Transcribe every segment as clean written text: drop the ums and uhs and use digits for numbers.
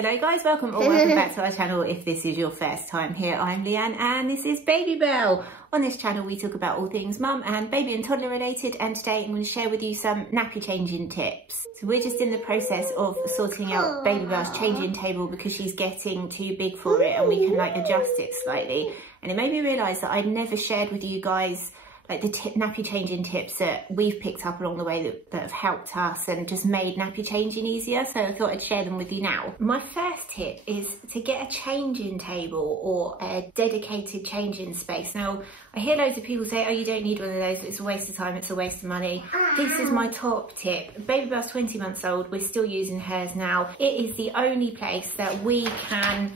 Hello guys, welcome or welcome back to our channel. If this is your first time here, I'm Leanne and this is Baby Bell. On this channel we talk about all things mum and baby and toddler related, and today I'm going to share with you some nappy changing tips. So we're just in the process of sorting out Baby Bell's changing table because she's getting too big for it and we can like adjust it slightly. And it made me realise that I'd never shared with you guys like the nappy changing tips that we've picked up along the way that have helped us and just made nappy changing easier. So I thought I'd share them with you now. My first tip is to get a changing table or a dedicated changing space. Now, I hear loads of people say, oh, you don't need one of those, it's a waste of time, it's a waste of money. This is my top tip. Baby Bell's 20 months old, we're still using hers now. It is the only place that we can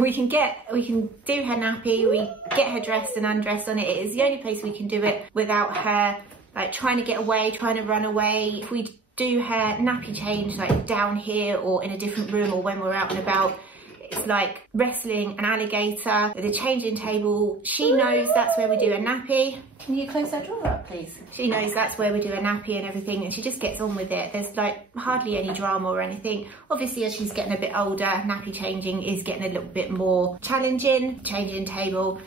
we can do her nappy, we get her dressed and undressed on it. It is the only place we can do it without her like trying to get away, trying to run away. If we do her nappy change like down here or in a different room or when we're out and about, it's like wrestling an alligator. The changing table, she knows that's where we do a nappy. Can you close that drawer up, please? She knows that's where we do a nappy and everything, and she just gets on with it. There's like hardly any drama or anything. Obviously, as she's getting a bit older, nappy changing is getting a little bit more challenging. Changing table,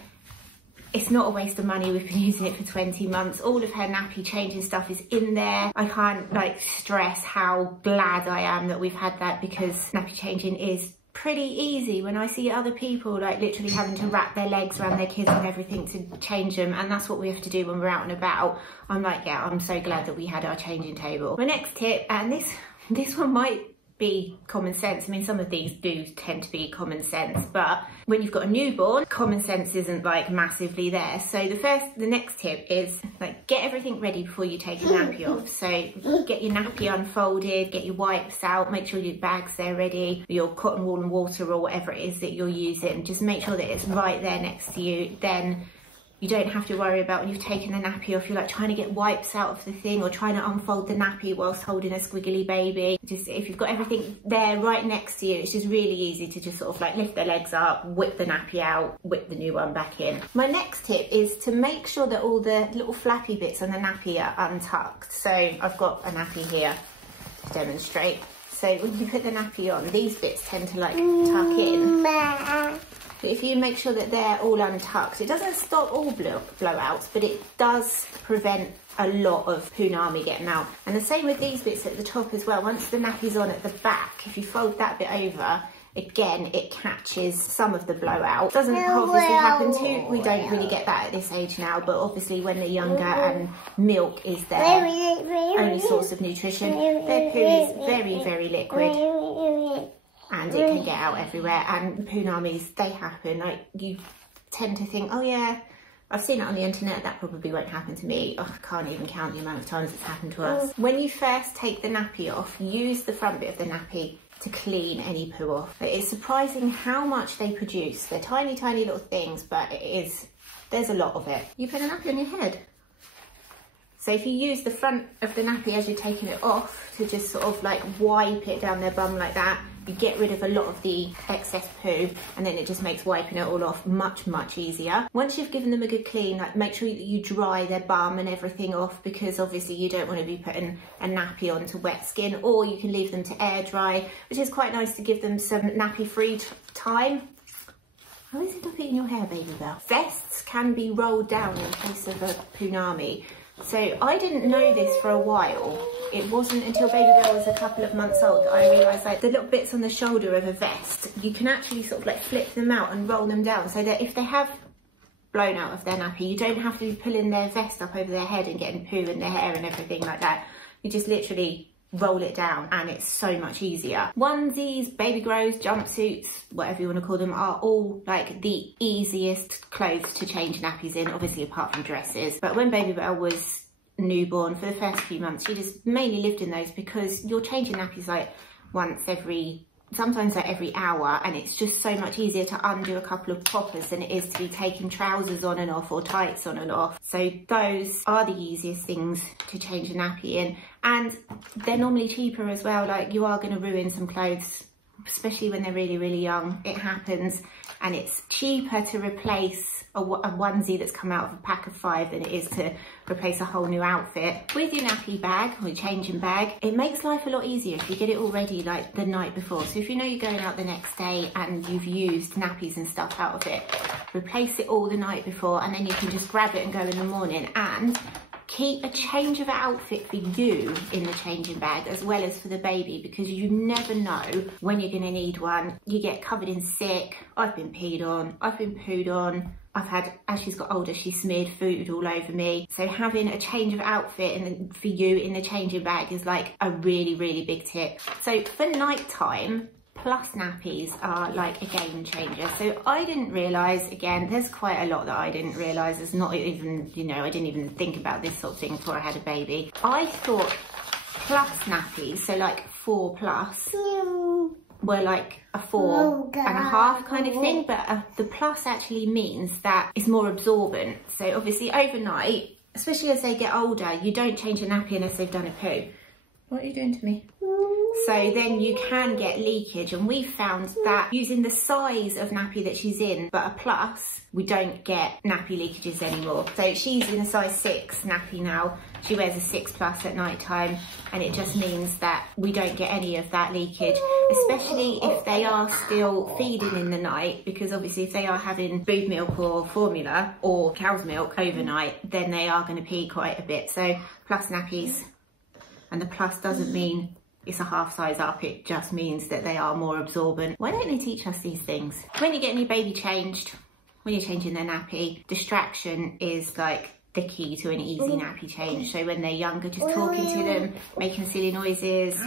it's not a waste of money. We've been using it for 20 months. All of her nappy changing stuff is in there. I can't like stress how glad I am that we've had that, because nappy changing is pretty easy. When I see other people like literally having to wrap their legs around their kids and everything to change them, and that's what we have to do when we're out and about, I'm like, yeah, I'm so glad that we had our changing table. My next tip, and this one might be common sense. I mean, some of these do tend to be common sense, but when you've got a newborn, common sense isn't like massively there. So the next tip is like get everything ready before you take a nappy off. So get your nappy unfolded, get your wipes out, make sure your bag's there ready, your cotton wool and water or whatever it is that you're using. Just make sure that it's right there next to you. Then you don't have to worry about when you've taken the nappy off, you're like trying to get wipes out of the thing or trying to unfold the nappy whilst holding a squiggly baby. Just if you've got everything there right next to you, it's just really easy to just sort of like lift their legs up, whip the nappy out, whip the new one back in. My next tip is to make sure that all the little flappy bits on the nappy are untucked. So I've got a nappy here to demonstrate. So when you put the nappy on, these bits tend to like tuck in. But if you make sure that they're all untucked, it doesn't stop all blowouts, but it does prevent a lot of poonami getting out. And the same with these bits at the top as well. Once the nappy's on at the back, if you fold that bit over, again, it catches some of the blowout. Doesn't obviously happen too, we don't really get that at this age now, but obviously when they're younger and milk is their only source of nutrition, their poo is very, very liquid. And it can get out everywhere, and poonamis, they happen. Like, you tend to think, oh yeah, I've seen it on the internet, that probably won't happen to me. Oh, I can't even count the amount of times it's happened to us. When you first take the nappy off, use the front bit of the nappy to clean any poo off. It's surprising how much they produce. They're tiny, tiny little things, but there's a lot of it. You put a nappy on your head. So if you use the front of the nappy as you're taking it off to just sort of like wipe it down their bum like that, you get rid of a lot of the excess poo, and then it just makes wiping it all off much, much easier. Once you've given them a good clean, like make sure that you dry their bum and everything off, because obviously you don't want to be putting a nappy onto wet skin, or you can leave them to air dry, which is quite nice to give them some nappy free time. How is it not eating your hair, Baby Bell? Vests can be rolled down in case of a poonami. So I didn't know this for a while. It wasn't until Baby Bell was a couple of months old that I realised like the little bits on the shoulder of a vest, you can actually sort of like flip them out and roll them down, so that if they have blown out of their nappy, you don't have to be pulling their vest up over their head and getting poo in their hair and everything like that. You just literally roll it down and it's so much easier. Onesies, baby grows, jumpsuits, whatever you want to call them, are all like the easiest clothes to change nappies in, obviously apart from dresses. But when Baby Bell was newborn, for the first few months, she just mainly lived in those, because you're changing nappies like once every, sometimes like every hour, and it's just so much easier to undo a couple of poppers than it is to be taking trousers on and off or tights on and off. So those are the easiest things to change a nappy in, and they're normally cheaper as well. Like, you are going to ruin some clothes especially when they're really, really young. It happens, and it's cheaper to replace a onesie that's come out of a pack of 5 than it is to replace a whole new outfit. With your nappy bag or your changing bag, it makes life a lot easier if you get it all ready like the night before. So if you know you're going out the next day and you've used nappies and stuff out of it, replace it all the night before, and then you can just grab it and go in the morning. And keep a change of outfit for you in the changing bag as well as for the baby, because you never know when you're going to need one. You get covered in sick. I've been peed on, I've been pooed on. I've had, as she's got older, she smeared food all over me. So having a change of outfit for you in the changing bag is like a really, really big tip. So for nighttime, plus nappies are like a game changer. So I didn't realise, again, there's quite a lot that I didn't realise. There's not even, you know, I didn't even think about this sort of thing before I had a baby. I thought plus nappies, so like 4+, were like a 4.5 kind of thing, but the plus actually means that it's more absorbent. So obviously overnight, especially as they get older, you don't change a nappy unless they've done a poo. What are you doing to me? So then you can get leakage, and we found that using the size of nappy that she's in, but a plus, we don't get nappy leakages anymore. So she's in a size 6 nappy now. She wears a 6+ at night time, and it just means that we don't get any of that leakage, especially if they are still feeding in the night, because obviously if they are having boob milk or formula or cow's milk overnight, then they are going to pee quite a bit. So plus nappies, and the plus doesn't mean it's a half size up, it just means that they are more absorbent. Why don't they teach us these things? When you're getting your baby changed, when you're changing their nappy, distraction is like the key to an easy nappy change. So when they're younger, just talking to them, making silly noises,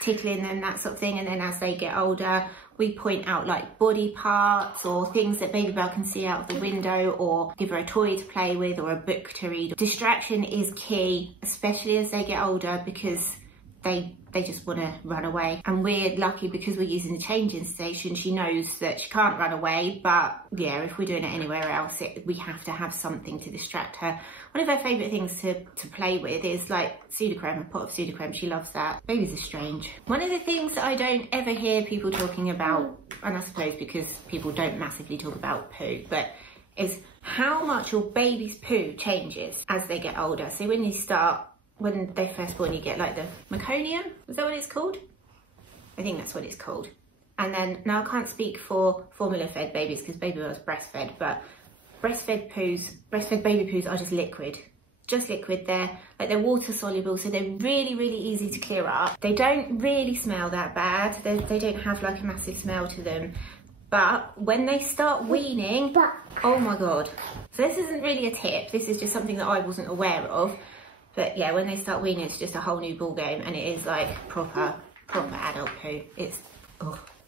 tickling them, that sort of thing. And then as they get older, we point out like body parts or things that baby Belle can see out of the window, or give her a toy to play with or a book to read. Distraction is key, especially as they get older, because they just want to run away. And we're lucky because we're using the changing station. She knows that she can't run away, but yeah, if we're doing it anywhere else, we have to have something to distract her. One of her favourite things to play with is like Sudocrem, a pot of Sudocrem. She loves that. Babies are strange. One of the things that I don't ever hear people talking about, and I suppose because people don't massively talk about poo, but is how much your baby's poo changes as they get older. So when they're first born, you get like the meconium, is that what it's called? I think that's what it's called. And then, now I can't speak for formula fed babies because baby was breastfed, but breastfed baby poos are just liquid. They're water soluble, so they're really, really easy to clear up. They don't really smell that bad. They don't have like a massive smell to them. But when they start weaning, oh my God. So this isn't really a tip. This is just something that I wasn't aware of. But yeah, when they start weaning, it's just a whole new ball game, and it is like proper adult poo.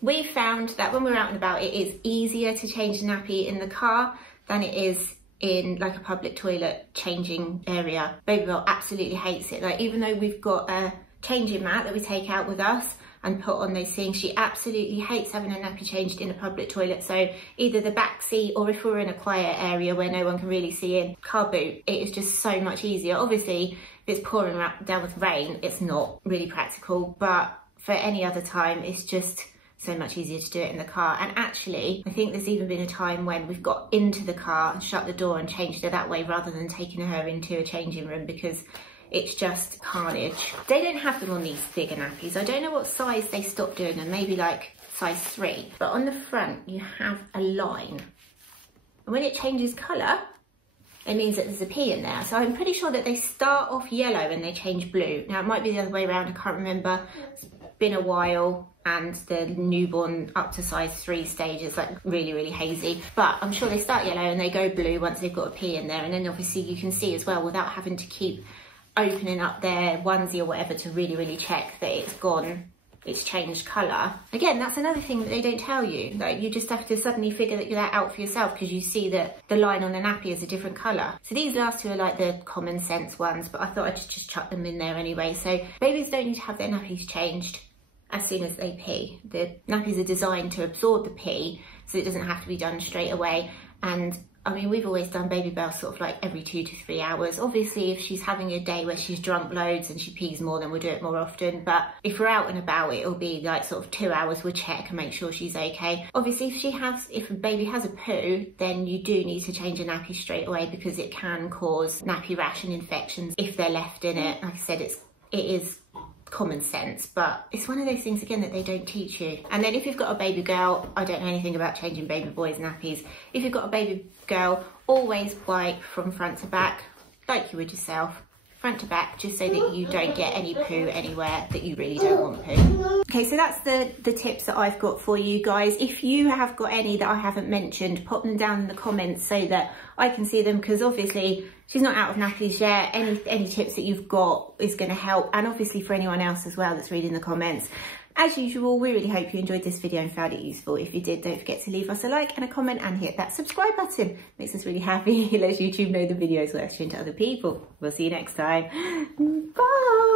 We found that when we're out and about, it is easier to change the nappy in the car than it is in like a public toilet changing area. Baby Belle absolutely hates it. Like, even though we've got a changing mat that we take out with us and put on those things, she absolutely hates having a nappy changed in a public toilet. So either the back seat, or if we're in a quiet area where no one can really see in, car boot, it is just so much easier. Obviously, if it's pouring down with rain, it's not really practical, but for any other time, it's just so much easier to do it in the car. And actually, I think there's even been a time when we've got into the car and shut the door and changed her that way rather than taking her into a changing room, because it's just carnage. They don't have them on these bigger nappies. I don't know what size they stopped doing them, maybe like size 3. But on the front, you have a line. And when it changes colour, it means that there's a pea in there. So I'm pretty sure that they start off yellow and they change blue. Now, it might be the other way around, I can't remember. It's been a while, and the newborn up to size 3 stage is like really, really hazy. But I'm sure they start yellow and they go blue once they've got a pea in there. And then obviously you can see as well, without having to keep opening up their onesie or whatever to really, really check that it's gone, it's changed colour. Again, that's another thing that they don't tell you. Like, you just have to suddenly figure that out for yourself because you see that the line on the nappy is a different colour. So these last two are like the common sense ones, but I thought I'd just chuck them in there anyway. So babies don't need to have their nappies changed as soon as they pee. The nappies are designed to absorb the pee, so it doesn't have to be done straight away. And I mean, we've always done baby bells sort of like every 2 to 3 hours. Obviously, if she's having a day where she's drunk loads and she pees more, then we'll do it more often. But if we're out and about, it'll be like sort of 2 hours, we'll check and make sure she's okay. Obviously, if a baby has a poo, then you do need to change a nappy straight away, because it can cause nappy rash and infections if they're left in it. Like I said, it is common sense, but it's one of those things again that they don't teach you. And then if you've got a baby girl, I don't know anything about changing baby boys' nappies. If you've got a baby girl, always wipe from front to back like you would yourself, front to back, just so that you don't get any poo anywhere that you really don't want poo. Okay, so that's the tips that I've got for you guys. If you have got any that I haven't mentioned, pop them down in the comments so that I can see them, because obviously she's not out of nappies yet. Any tips that you've got is going to help, and obviously for anyone else as well that's reading the comments. As usual, we really hope you enjoyed this video and found it useful. If you did, don't forget to leave us a like and a comment and hit that subscribe button. Makes us really happy. It lets YouTube know the videos worth sharing to other people. We'll see you next time. Bye.